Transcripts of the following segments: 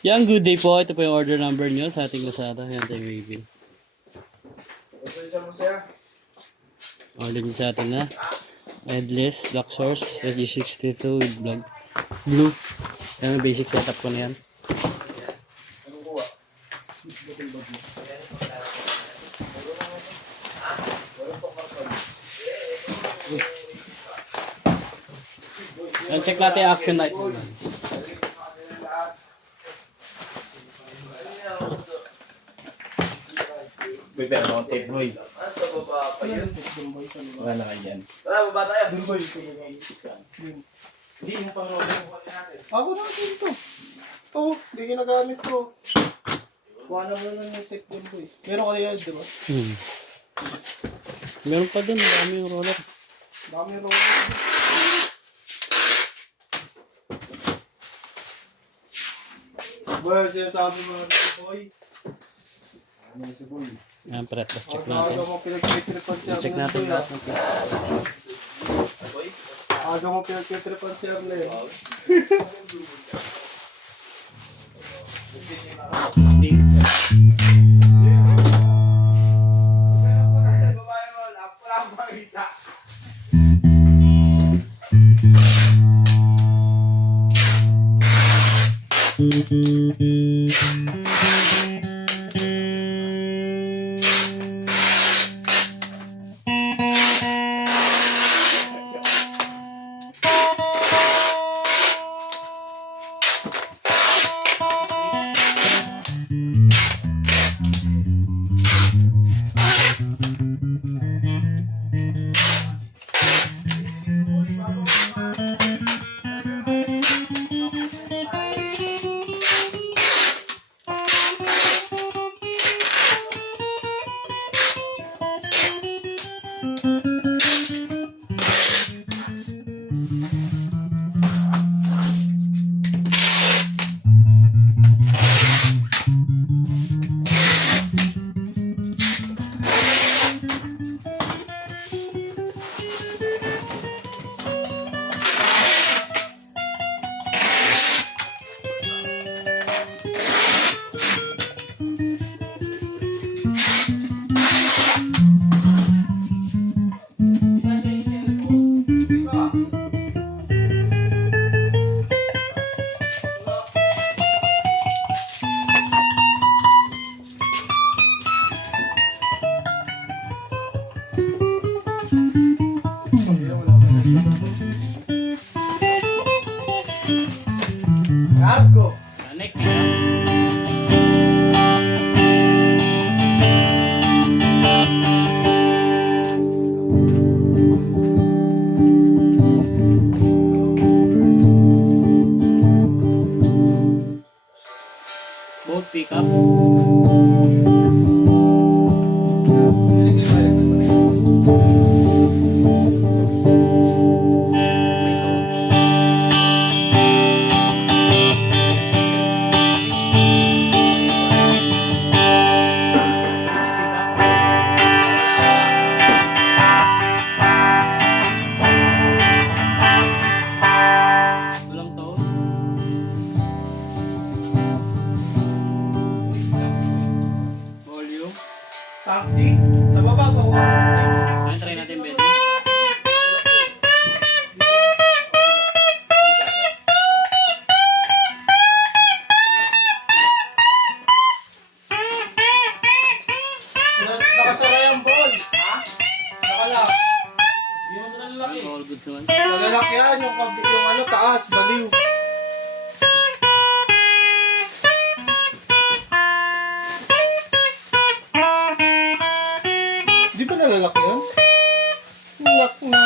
Yan, good day po. Ito po yung order number nyo sa ating Lazada. Yan tayo reveal. Order nyo sa atin na. Headless, Luxors, SG62 with black blue. Yan, basic setup ko na yan. Yan, check natin yung action light. May pera akong tape, boy. Sa baba pa yun. Wala na kayo yan. Tara, baba tayo. Doon, boy. Hindi, yung pang-order mo natin. Ako na ito. Ito, hindi ginagamit ko. Kuha na mo lang yung tape doon, boy. Meron kayo yan, di ba? Meron pa dun, dami yung roller. Dami yung roller. Boy, sinasabi mo na ito, boy. Ano si boy? Yan, tapos check natin. Aga mo pinag-tripan siya. Check natin lahat ng Aga mo pinag-tripan siya. Argo! Connect. Both pick up. Walang tone. Volume. Takti? Sa baba pa ko. Ano try natin, Ben? Nakasara yan, boy. Ha? Nakalak. Hindi mo na nalalaki. All goods naman. Nalalak yan, yung ano, taas, baliw. Di ba nalalak yun? Nalalak na.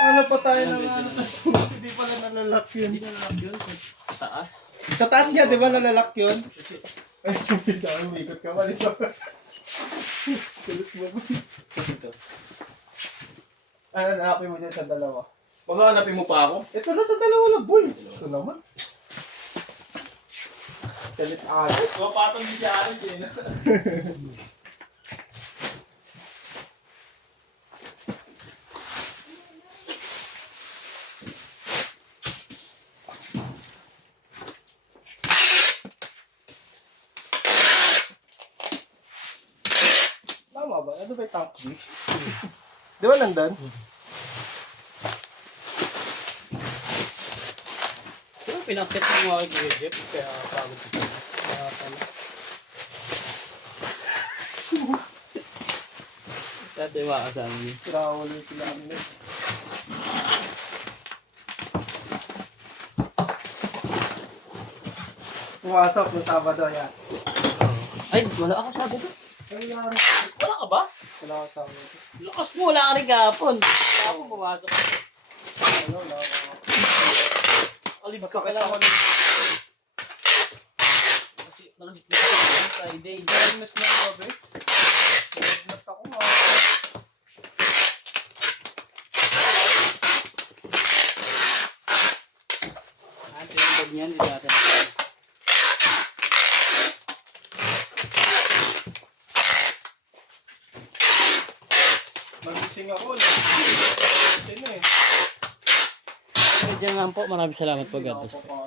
Ano pa tayo ng ano, tapos hindi pala nalalak yun. Hindi na lang yun. Sa taas. Sa taas nga, di ba nalalak yun? Ay, sabi mo, ikot ka ba, di ba? Kulit mo ba? Ito. Ano, naapin mo dyan sa dalawa? Baka hanapin mo pa ako? Ito na sa dalawa lang, boy. Ito naman. Galit agad. Papatong din si Aris eh. ba? Ano ba yung tank fish? Di ba nandun? Pero pinakit mo mga kay Jeff, kaya pagod ito. Kaya pala. Dati makasama niyo. Pinakawalo sila kami. Pumasok ng Sabado yan. Ay, wala ako sabi ko. Nangyari. Wala ka ba? Wala ka sa amin. Lakas mo, wala ka rin kahapon. Kahapon pumasok. Ano, wala ka. Alibas ka Masakit lang. ako ng Kasi nalabit na ako Friday. fairness ng gabi. Nagnat ako nga. Ate, yung bag niyan, hindi natin. Magising ako. Nagising na eh. Medyo lang po, maraming salamat po. God bless po. Ako pa.